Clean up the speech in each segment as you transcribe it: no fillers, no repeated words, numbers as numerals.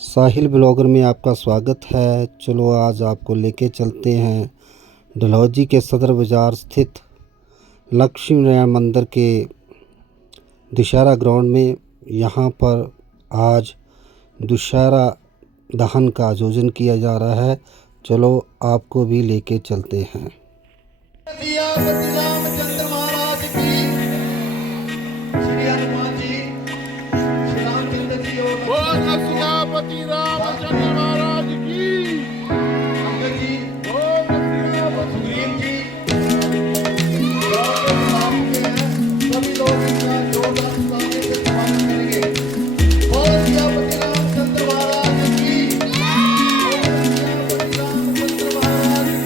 साहिल blogger में आपका स्वागत है। चलो आज आपको लेके चलते हैं डलहौजी के सदर बाज़ार स्थित लक्ष्मी नारायण मंदिर के दशहरा ग्राउंड में। यहाँ पर आज दशहरा दहन का आयोजन किया जा रहा है। चलो आपको भी लेके चलते हैं। सीतापति रामचंद्र महाराज की अंकल जी सुग्रीव जी सभी लोग जोरदार ताली से स्वागत करेंगे। बोल सीतापति रामचंद्र महाराज की, सीतापति रामचंद्र महाराज की।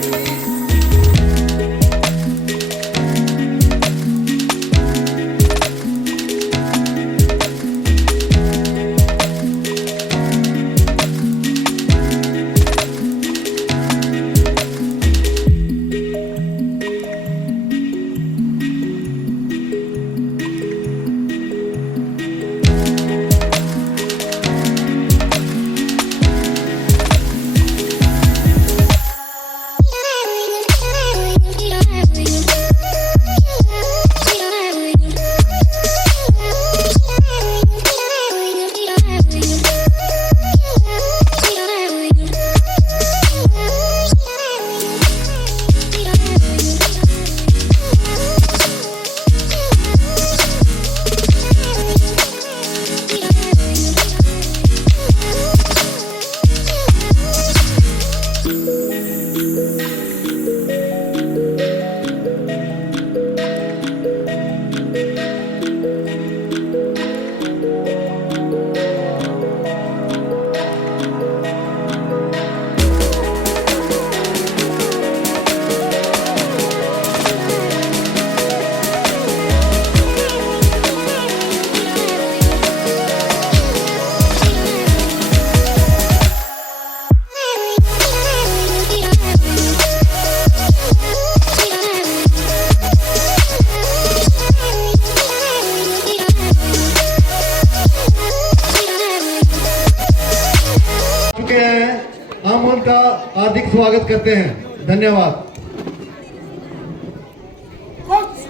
हम उनका हार्दिक स्वागत करते हैं। धन्यवाद।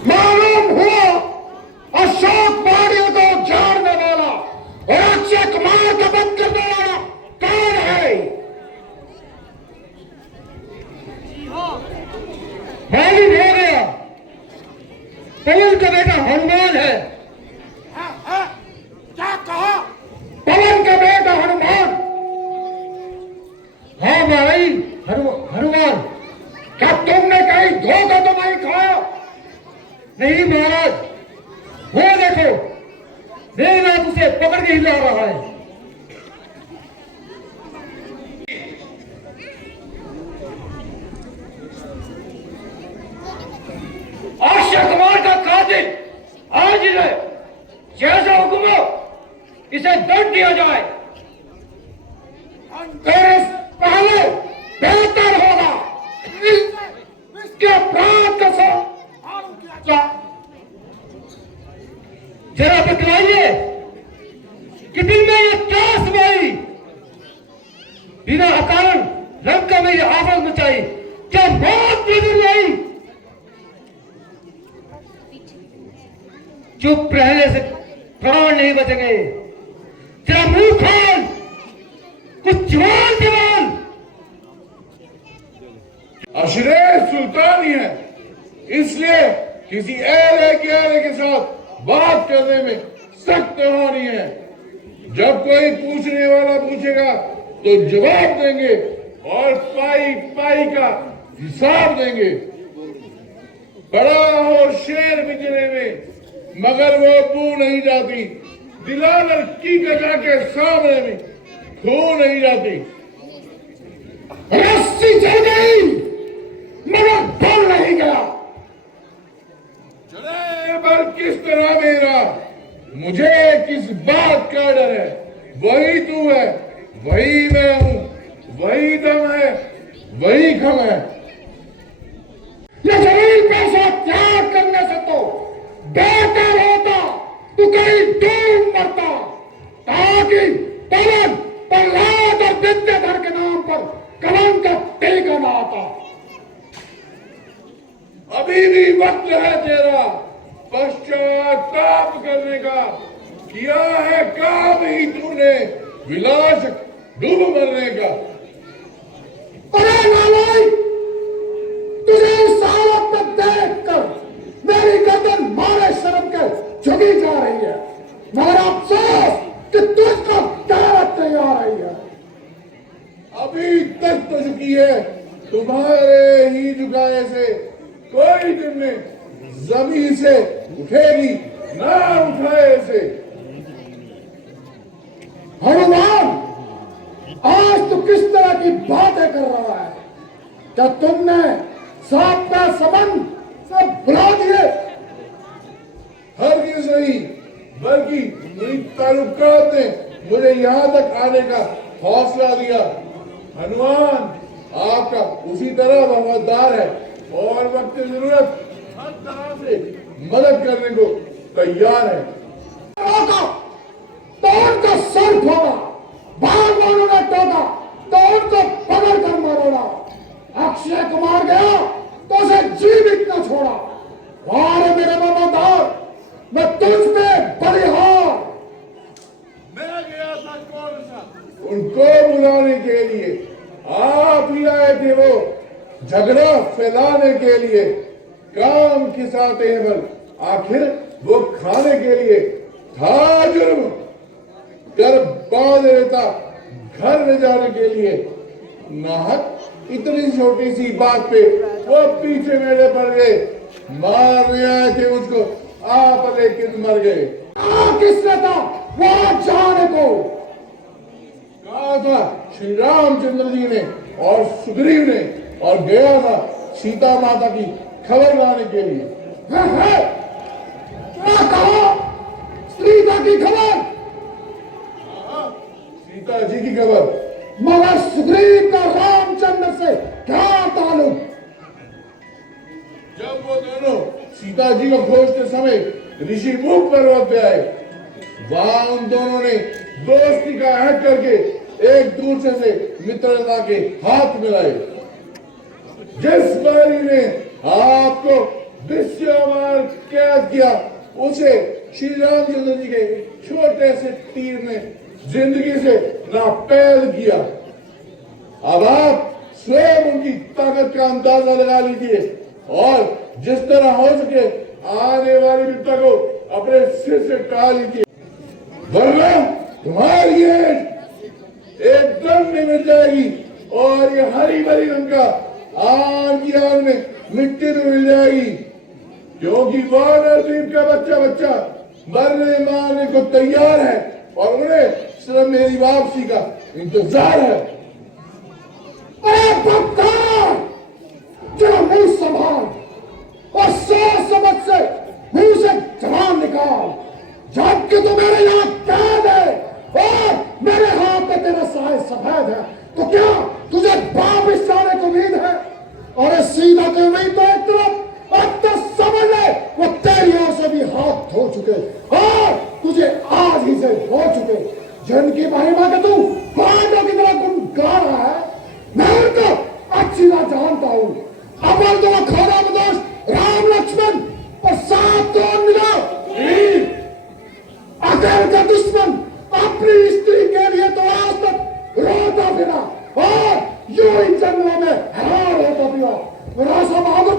मालूम हुआ अशोक बाड़ियों को झाड़ने वाला और अक्षय कुमार का बंद करने वाला कौन है? मालूम हो गया पवन का बेटा हनुमान है। क्या कहा? पवन का बेटा हनुमान। हाँ भाई हनुमान, क्या तुमने कहीं धोखा तो नहीं खाया? नहीं महाराज, वो देखो मेरे नाथ उसे पकड़ के हिला रहा है। अक्षय कुमार का कातिल आज ही है। जैसा हुक्म हो इसे दंड दिया जाए। पहले बेहतर होगा इसके प्राण का जरा बतलाइए कि दिल में ये क्या समाई? बिना अकारण लंका में ये आफत मचाई, क्या मौत नजर आई? चुप रहने से प्राण नहीं बचेंगे। जरा मुंह खोल, कुछ जवान जवान। अशरेफ सुल्तानी है, इसलिए किसी एले के साथ बात करने में सख्त होनी है। जब कोई पूछने वाला पूछेगा तो जवाब देंगे और पाई पाई का हिसाब देंगे। बड़ा हो शेर पिंजरे में मगर वो बू नहीं जाती। दिलावर की गजा के सामने में खो नहीं जाती। रस्सी चल गई मगर बल नहीं गया। चले पर किस तरह मेरा, मुझे किस बात का डर है? वही तू है, वही मैं हूं, वही दम है, वही खम है। ये जमीन पैसा त्याग करने से तो बेहतर होता तू कहीं दूर मरता, ताकि पवन पर पर कलम का टेका ना आता। अभी भी वक्त है तेरा पश्चाताप करने का। किया है काम ही तूने विलास डूब मरने का। अरे नालायक, तुझे इस हालत में देखकर मेरी गर्दन मारे शर्म के झुकी जा रही है, मगर अफसोस कि तुझको गैरत नहीं आ रही है। अभी तक तो झुकी है तुम्हारे ही झुकाए से कोई तुमने जमीन से उठेगी ना उठाए से। हनुमान, आज तू किस तरह की बातें कर रहा है? क्या तुमने सातवा संबंध सब भुला दिए? हर किस नहीं, बल्कि मेरी ताल्लुकात ने मुझे यहाँ तक आने का हौसला दिया। हनुमान आपका उसी तरह वफादार है और वक्त जरूरत हर तरह से मदद करने को तैयार है। टोका तो उनका सर फोड़ा, बागवानों ने टोका तो उनको पकड़ कर मरोड़ा। अक्षय कुमार गया तो उसे जीवित न छोड़ा। और मेरे वफादार, मैं तुझ पे बलिहार। मैं गया था कौन सा उनको बुलाने के लिए, आप ही आए थे वो झगड़ा फैलाने के लिए। काम के साथ एवल आखिर वो खाने के लिए था जुर्म, कर बांध लेता घर ले जाने के लिए। नाहक इतनी छोटी सी बात पे वो पीछे मेरे पड़ गए, मारने आए थे मुझको आप लेकिन मर गए। किसने था वो जाने को? कहा था श्री रामचंद्र जी ने और सुग्रीव ने, और गया था सीता माता की खबर लाने के लिए। है? क्या कहा? सीता की खबर? सीता जी की खबर। मगर सुग्रीव का रामचंद्र से क्या ताल्लुक? जब वो दोनों सीता जी को खोजते समय ऋषि मुख पर्वत पे आए, वहां उन दोनों ने दोस्ती का अहद करके एक दूसरे से मित्रता के हाथ मिलाए। जिस बारी ने आपको विश्वमार कैद किया, उसे श्री रामचंद्र जी के छोटे से तीर ने जिंदगी से नापैद किया। अब आप स्वयं उनकी ताकत का अंदाजा लगा लीजिए और जिस तरह हो सके आने वाली विपदा को अपने सिर से टाल लीजिए, वरना तुम्हारी एकदम नहीं मिल जाएगी और ये हरी भरी उनका आग की आग में मिट्टी में मिल जाएगी। क्योंकि वानर द्वीप का बच्चा बच्चा मरने मारने को तैयार है और उन्हें सिर्फ मेरी वापसी का इंतजार है। अरे बदकार, जरा मुंह संभाल और सोच समझ से मुंह से जवान निकाल। जबकि तू मेरे यहाँ कैद है और मेरे हाथ में तेरा साए सफेद है, तो क्या तुझे वापिस जाने की उम्मीद है? और सीधा की उम्मीद तो एक तरफ, अब तो समझ ले वो तेरी ओर से भी हाथ धो चुके और तुझे आज ही से धो चुके। जिनकी महिमा के तू पांडवों की तरह गुण गा रहा है, मैं उनको अच्छी तरह जानता हूँ। अमर तो खोरा बदोश राम लक्ष्मण और सात तो मिला अगर का दुश्मन अपनी स्त्री के लिए तो आज तक रोता फिरा और यूं ही जंगलों में हैरान होता फिरा। राजा बहादुर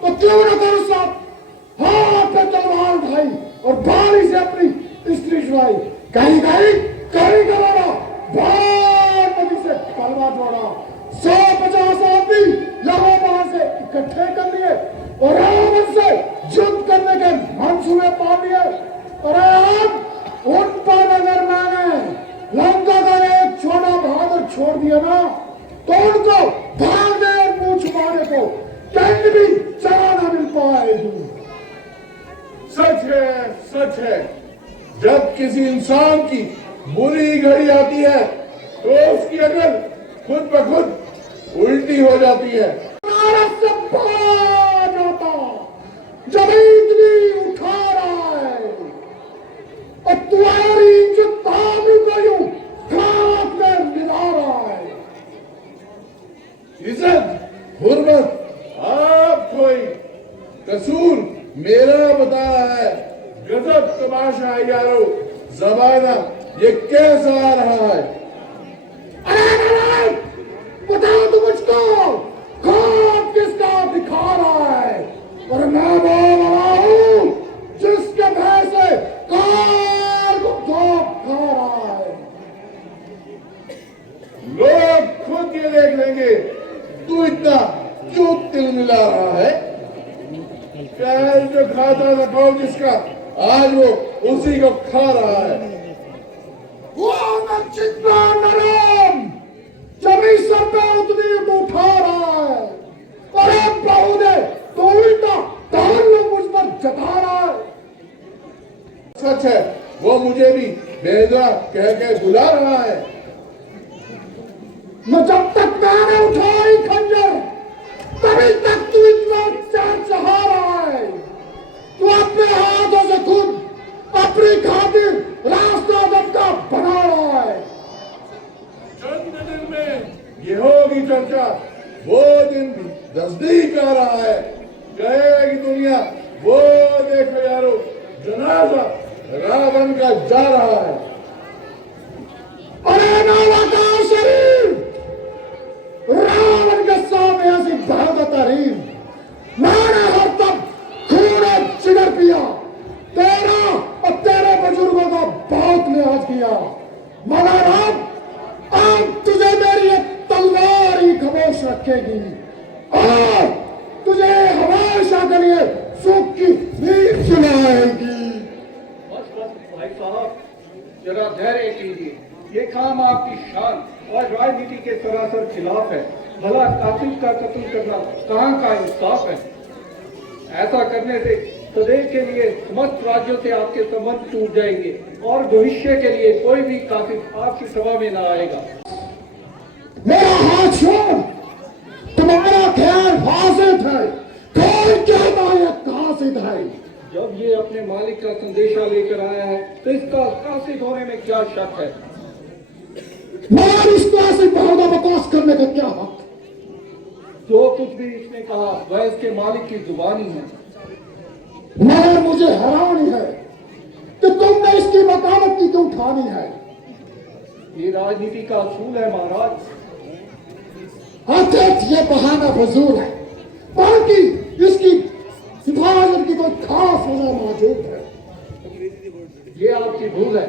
तो क्यों न करो साथ हाथ पे तलवार उठाई और बारी से अपनी स्त्री छुड़ाई। कहीं कहीं कहीं कराना बार नदी से कलवा जोड़ा, 150 आदमी यहाँ वहां से इकट्ठे कर लिए और रावण से युद्ध करने के मंसूबे पा लिए। और अब उन पर अगर मैंने लंका का एक छोटा बहादुर छोड़ दिया ना, तो उनको भागने और मुंह छुपाने को कहीं भी जगह न मिल पाएगी। सच है, जब किसी इंसान की बुरी घड़ी आती है तो उसकी अकल खुद ब खुद उल्टी हो जाती है। से बाज आता जब इतनी उठा रहा है और तुम्हारी इज्जत भी को यूं खाक में मिला रहा है। देख लेंगे तू इतना क्यों तिल मिला रहा है। प्याज जो खाता था खाओ जिसका, आज वो उसी को खा रहा है। वो मैं जितना नरम जमी सर पे उतनी तो उठा रहा है, और अब बहू ने तो उल्टा ताल्लुक मुझ पर जता रहा है। सच है, वो मुझे भी बेजा कह के बुला रहा है। मैं जब तक मैंने उठाई खंजर तभी तक तू इतना चार चाह रहा है। तू अपने हाथों से खुद अपनी खातिर रास्ता सबका बना रहा है। चंद दिन में ये होगी चर्चा, वो दिन भी नजदीक आ रहा है। कहेगी दुनिया वो देखो यारो, जनाजा रावण का जा रहा है। अरे नाला का शरीर रावण के सामने ऐसी बहादुर मैंने हर तब खून और जिगर पिया, तेरा और तेरे बुजुर्गों का बहुत लिहाज किया, मगर अब तुझे मेरी एक तलवार ही खामोश रखेगी और तुझे हमेशा के लिए सुख की नींद सुनाएगी। बस भाई साहब, जरा धैर्य कीजिए। ये काम आपकी शान और राजनीति के सरासर खिलाफ है। भला कातिल का कत्ल करना कहाँ का इंसाफ है। ऐसा करने से सदैव के लिए समस्त राज्यों से आपके संबंध टूट जाएंगे और भविष्य के लिए कोई भी कातिल आपकी सभा में न आएगा। मेरा हाथ छोड़, तुम्हारा ख्याल फासिद है, कौन कहता है कासिद है। जब ये अपने मालिक का संदेशा लेकर आया है तो इसका कासिद होने में क्या शक है। मगर इस तरह से बहुत बकवास करने का क्या हक। जो कुछ भी इसने कहा वह इसके मालिक की जुबानी है। मगर मुझे हैरानी है कि तुमने इसकी वकालत की क्यों ठानी है। ये राजनीति का असूल है महाराज। अत्यंत ये बहाना फजूल है, बल्कि इसकी हिफाजत की कोई खास वजह मौजूद है। ये आपकी भूल है।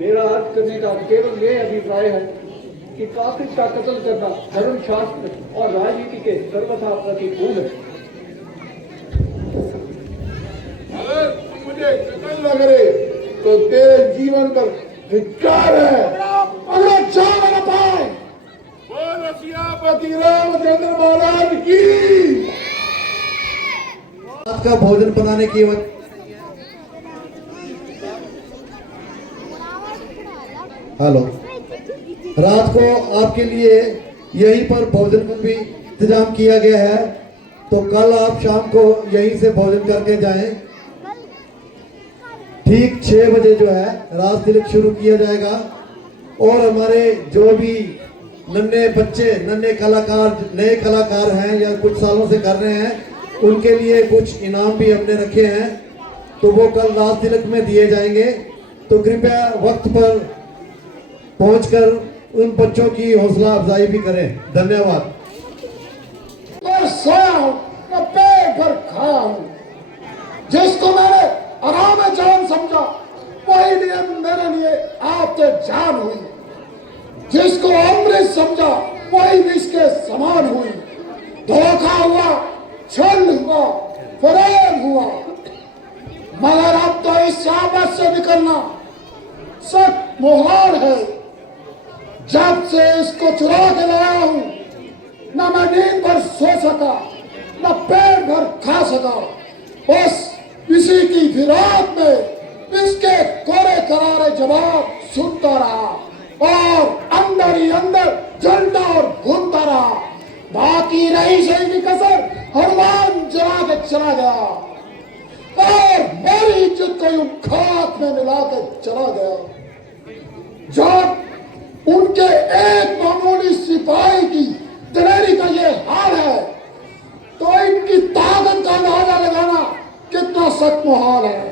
मेरा अर्ज करने का केवल ये अभिप्राय है कि कातिल का कत्ल करना धर्मशास्त्र और राजनीति के सर्वथा प्रतिकूल है। अगर तू मुझे कत्ल न करे तो तेरे जीवन पर धिक्कार है। अगर जान न पाए बोल सियापति रामचंद्र महाराज की। रात का भोजन बनाने की हेलो, रात को आपके लिए यहीं पर भोजन का भी इंतजाम किया गया है, तो कल आप शाम को यहीं से भोजन करके जाएं। ठीक 6 बजे जो है रास तिलक शुरू किया जाएगा और हमारे जो भी नन्हे बच्चे, नन्हे कलाकार, नए कलाकार हैं या कुछ सालों से कर रहे हैं, उनके लिए कुछ इनाम भी हमने रखे हैं, तो वो कल रास तिलक में दिए जाएंगे। तो कृपया वक्त पर पहुंचकर उन बच्चों की हौसला अफजाई भी करें। धन्यवाद। मैं सोया हूं, मैं पेट भर खाया हूं। जिसको मैंने आराम जान समझा वही लिए मेरे लिए आप तो जान हुई। जिसको अमृत समझा वही विष के समान हुई। धोखा हुआ, छल हुआ, फरेब हुआ, मगर अब तो इस आफत से निकलना सख्त मुहाल है। जब से इसको चुरा के लाया हूं, न मैं नींद भर सो सका, न पेट भर खा सका। बस इसी की फिराक में इसके कोरे करारे जवाब सुनता रहा और अंदर ही अंदर जलता और घूमता रहा। बाकी रही सही की कसर हनुमान जला के चला गया और मेरी इज्जत को यूं खाक में मिला के चला गया। जब उनके एक मामूली सिपाही की दिलेरी का ये हाल है, तो इनकी ताकत का अंदाजा लगाना कितना सख्त मुहाल है।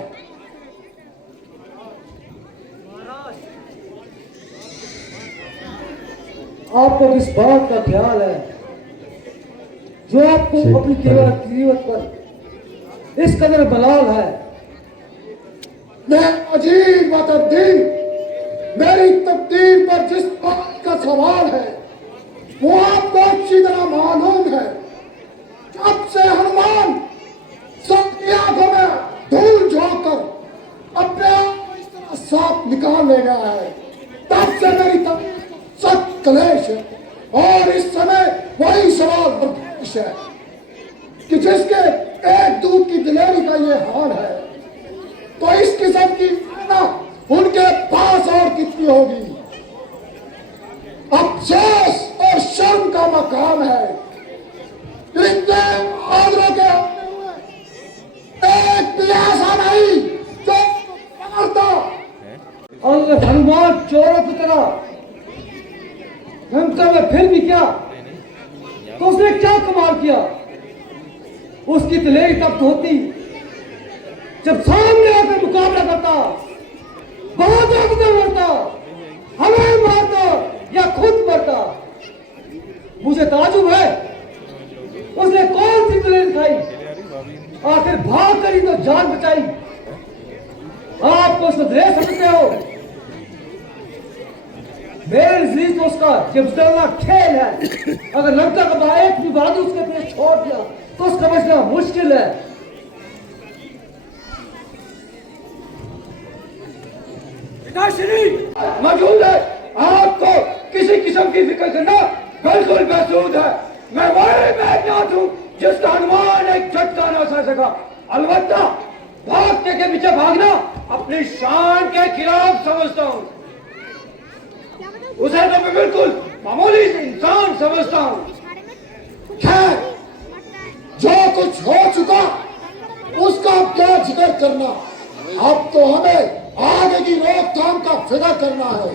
आपको किस बात का ख्याल है जो आपको अपनी केवल कीमत पर इस कदर बलाल है। मैं अजीब व तब्दील, मेरी तब्दील पर जिस बात का सवाल है कलेश है। और इस समय वही सवाल बर्दाश्त है कि जिसके एक दूध की दिलेरी का ये हाल है, तो इस किस्म की ना उनके पास और कितनी होगी। अफसोस और शर्म का मकाम है इतने आदरों के एक भी ऐसा नहीं जो पकड़ता। और हनुमान चोरों की तरह लंका में फिर भी क्या, तो उसने क्या कमाल किया। उसकी दिलेरी तब होती जब सामने आकर मुकाबला करता, बहुत आगे मरता, हमें मारता या खुद मरता। मुझे ताजुब है उसने कौन सी दिलेरी खाई, आखिर भाग कर ही तो जान बचाई। आपको उसको दे सकते हो। मेरे नजदीक तो उसका जिम्मेदार खेल है। अगर लंका का एक भी बहादुर उसके पीछे छोड़ दिया तो उसका बचना मुश्किल है। मौजूद है, आपको किसी किस्म की फिक्र करना बिल्कुल महसूद है। मैं वही मैग्नाट हूँ जिसका अनुमान एक झटका न सह सका। अलबत्ता भागते के पीछे भागना अपनी शान के खिलाफ समझता हूँ। उसे तो मैं बिल्कुल मामूली इंसान समझता हूँ। खैर, जो कुछ हो चुका उसका क्या जिक्र करना। अब तो हमें आगे की रोकथाम का फिक्र करना है।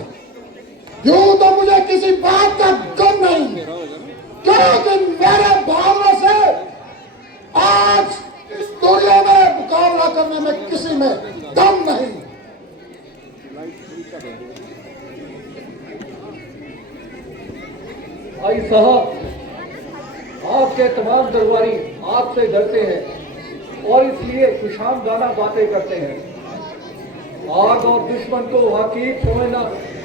यूं तो मुझे किसी बात का गम नहीं, क्योंकि मेरे भावना से आज इस दुनिया में मुकाबला करने में किसी में दम नहीं। भाई साहब, आपके तमाम दरबारी आपसे डरते हैं और इसलिए खुशामदाना बातें करते हैं। आग और दुश्मन को हकीक समझना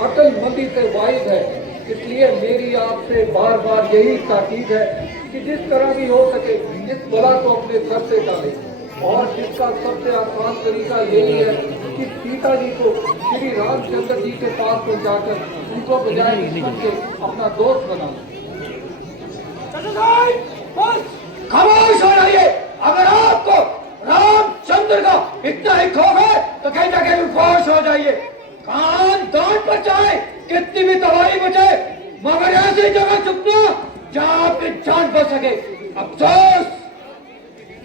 अक्लमंदी से वाइज है। इसलिए मेरी आपसे बार बार यही ताकीद है कि जिस तरह भी हो सके इस बला को अपने सर से डालें। और जिसका सबसे आसान तरीका यही है कि सीता जी को श्री रामचंद्र जी के पास पहुंचाकर उनको बजाय दुश्मन के अपना दोस्त बनाओ। खामोश हो रहिए। अगर आपको रामचंद्र का इतना ही खौफ है तो कहीं ना कहीं खामोश हो जाइए। कान दान पर जाए, कितनी भी तबाही बचे, मगर ऐसी जगह चुपना जहां आपकी जान बच सके। अफसोस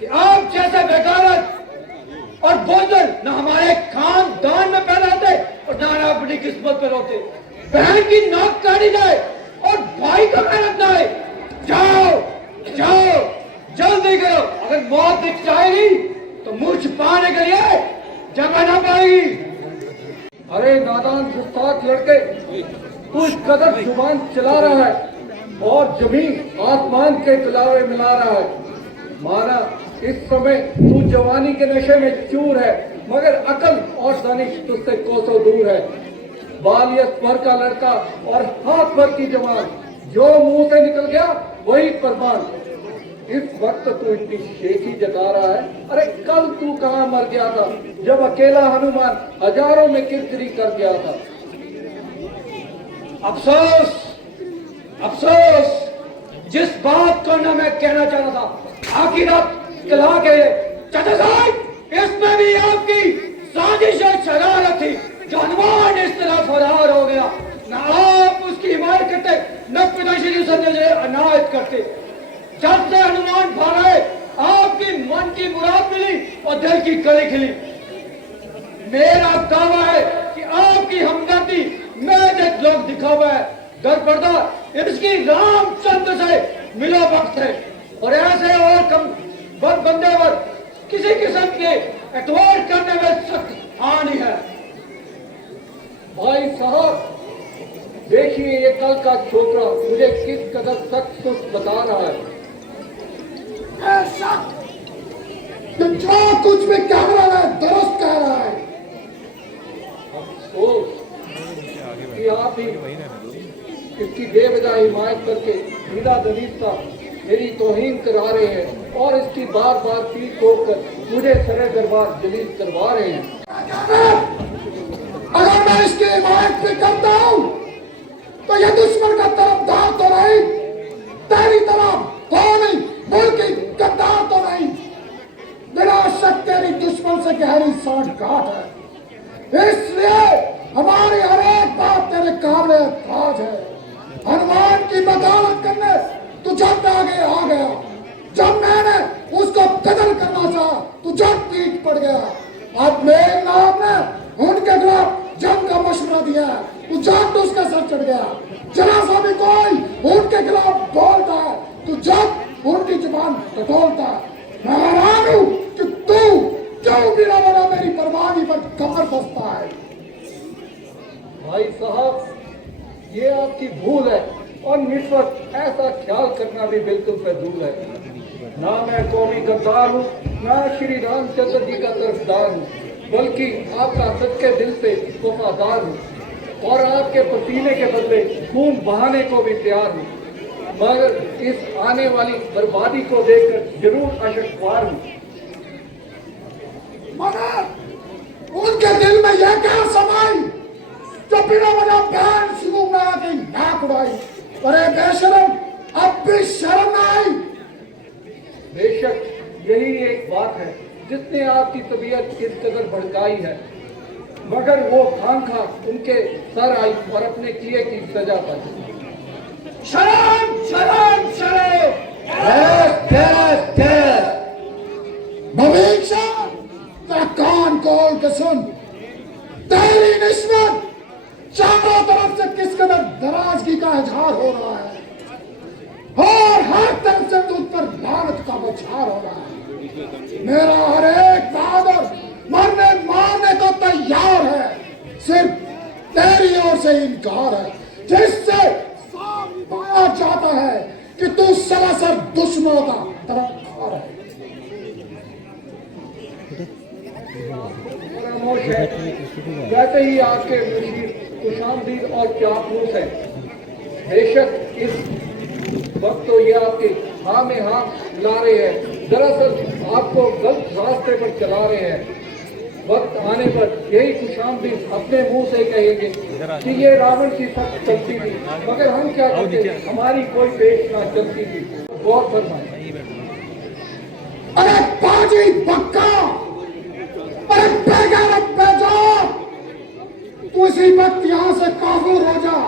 कि आप जैसे बेगारत और बुज़दिल न हमारे खानदान में पैदा होते और न अपनी किस्मत पर होते। बहन की नाक काटी जाए और भाई का मेहनत ना आए। जाओ जाओ जल्दी करो। अगर मौत दिख जाएगी तो मुंह छिपाने के लिए जगह ना पाएगी। अरे नादान गुस्ताख लड़के, उस कदर जुबान चला रहा है और जमीन आसमान के किनारे मिला रहा है। माना इस समय तू जवानी के नशे में चूर है, मगर अकल और दानिश तुझसे कोसों दूर है। बालियत भर का लड़का और हाथ भर की जवान, जो मुंह से निकल गया वही कुर्बान। इस वक्त तू इतनी शेखी जता रहा है। अरे कल तू कहां मर गया था जब अकेला हनुमान हजारों में किरकिरी कर गया था। अफसोस अफसोस, जिस बात को ना मैं कहना चाह रहा था आखिर आप कला के चाचा साहब, इसमें भी आपकी साजिश और शरारत थी। जो हनुमान इस तरह फरार हो गया, न आप उसकी हिमायत करते न पिताश्री संदेश अनायत करते। जब से हनुमान भागे आपकी मन की मुराद मिली और दिल की कली खिली। मेरा दावा है कि आपकी हमदर्दी मैं एक लोग दिखावा है। दर पर्दा इसकी रामचंद्र से मिला वक्त है और ऐसे और कम बंदे पर किसी किस्म के एतवार करने में सख्त हानि है। भाई साहब देखिए, ये कल का छोकरा मुझे किस कदर सख्त सुस्त बता रहा है। तो जो कुछ भी कह रहा है दुरुस्त कह रहा है। अफसोस कि आप ही इसकी बेवजह हिमायत करके मेरा दलील का मेरी तौहीन करा रहे हैं और इसकी बार बार पीठ ठोककर मुझे सरे दरबार जलील करवा रहे हैं। अगर मैं इसकी हिमायत भी करता हूं तो ये दुश्मन का तरफदार तो नहीं, तेरी तरफ कौमी मुल्की गद्दार तो नहीं। बिना शक तेरी दुश्मन से गहरी सांठगांठ है, इसलिए हमारी हर एक बात तेरे काबिल एतराज है। हनुमान की बगावत करने तू जब आगे आ गया, जब मैंने उसको कत्ल करना चाहा तू जब पीठ पड़ गया। अब मेरे नाम ने उनके खिलाफ जंग का मशवरा दिया है, तू जब उसका सर चढ़ गया। जरा सा भी कोई उनके खिलाफ बोलता है तू जब उनकी जुबान टटोलता है। मैं हैरान हूं कि तू क्यों बिना बना मेरी बर्बादी पर कमर कसता है। भाई साहब, ये आपकी भूल है और निस्बत ऐसा ख्याल करना भी बिल्कुल फजूल है। ना मैं कौमी गद्दार हूँ, ना श्री रामचंद्र जी का तरफदार हूँ, बल्कि आपका सच्चे दिल से वफादार हूँ और आपके पसीने के बदले खून बहाने को भी तैयार हूँ। मगर इस आने वाली बर्बादी को देखकर जरूर अशकवार हूँ। मगर उनके दिल में यह क्या समाई जो बिना वजह बहन शुरू में आके नाक उड़ाई। अरे बेशरम, अब भी शर्म न आई। बेशक यही एक बात है जिसने आपकी तबीयत इस कदर भड़काई है, मगर वो खामखा उनके सर आई और अपने किए की सजा पर। शर्म शर्म शर्म। भविष्य तेरा कान खोल के सुन, तेरी निस्बत चारों तरफ से किस कदर नाराजगी का इजहार हो रहा है और हर तरफ से तुझ पर लानत का बौछार हो रहा है। मेरा हर एक बहादुर मरने मारने को तैयार है, सिर्फ तेरी ओर से इनकार है, जिससे साफ पाया जाता है कि तू सरासर दुश्मनों का तरफदार है। खामोश है, वैसे ही आपके मुशीर खुशामदीद और चापलूस है। बेशक इस वक्त तो ये आपके हाँ में हाँ मिला रहे हैं, दरअसल आपको गलत रास्ते पर चला रहे हैं। वक्त आने पर यही खुशामदीद अपने मुंह से कहेंगे कि ये रावण की सख्त चलती थी, मगर हम क्या करते, हमारी कोई पेश ना चलती थी। गौर फरमाएं। अरे बाजी पक्का, अरे बेगैरत बेजान, तू इसी वक्त यहाँ से काबूल हो जा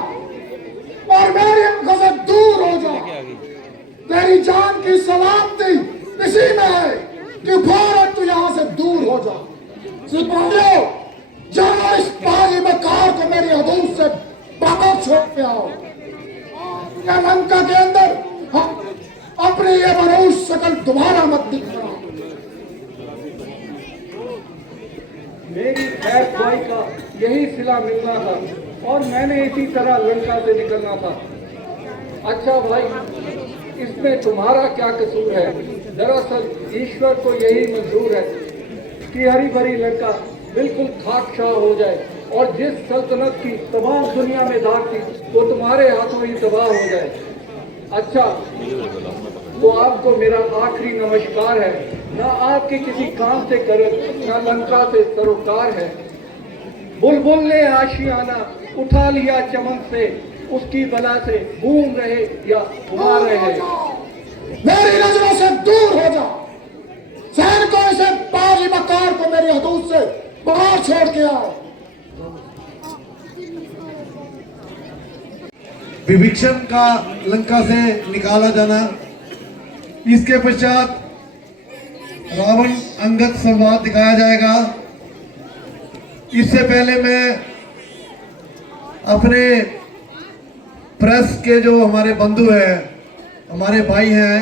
और मेरी आंखों से दूर हो जा। तेरी जान की सलामती इसी में है कि फौरन तू यहाँ से दूर हो जा। सिपाहियों, जाओ इस बाजी मकार को मेरी हदूद से बाहर छोड़ के आओ। या लंका के अंदर अपनी ये मनुष्य शकल दोबारा मत दिखना। मेरी खैर ख्वाही का यही सिला मिलना था और मैंने इसी तरह लंका से निकलना था। अच्छा भाई, इसमें तुम्हारा क्या कसूर है? दरअसल ईश्वर को यही मंजूर है कि हरी भरी लंका बिल्कुल खाकशाह हो जाए और जिस सल्तनत की तमाम दुनिया में दाग थी वो तुम्हारे हाथों ही तबाह हो जाए। अच्छा, तो आपको मेरा आखिरी नमस्कार है। ना आपके किसी काम से कर, ना लंका से सरोकार है। बुलबुल ने आशियाना उठा लिया चमन से, उसकी बला से घूम रहे या घुमा रहे। मेरी नजरों से दूर हो जा। सैनिकों, इसे बाजी मकार को मेरी हदूद से बाहर छोड़ के आओ। विभीषण का लंका से निकाला जाना, इसके पश्चात रावण अंगद संवाद दिखाया जाएगा। इससे पहले मैं अपने प्रेस के जो हमारे बंधु हैं, हमारे भाई हैं,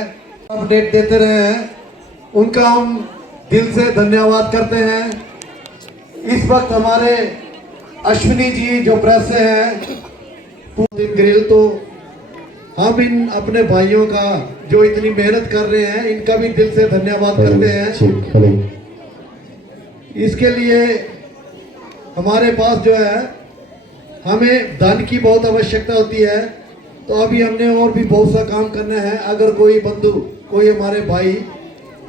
अपडेट देते रहे हैं, उनका हम दिल से धन्यवाद करते हैं। इस वक्त हमारे अश्विनी जी जो प्रेस से हैं, पूर्ण ग्रिल, तो हम इन अपने भाइयों का जो इतनी मेहनत कर रहे हैं, इनका भी दिल से धन्यवाद करते हैं। इसके लिए हमारे पास जो है, हमें धन की बहुत आवश्यकता होती है, तो अभी हमने और भी बहुत सा काम करना है। अगर कोई बंधु, कोई हमारे भाई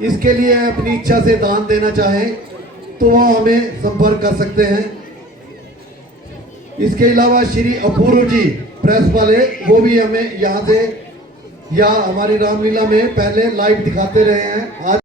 इसके लिए अपनी इच्छा से दान देना चाहे तो वो हमें संपर्क कर सकते हैं। इसके अलावा श्री अपूर्व जी प्रेस वाले वो भी हमें यहाँ से या हमारी रामलीला में पहले लाइव दिखाते रहे हैं। आज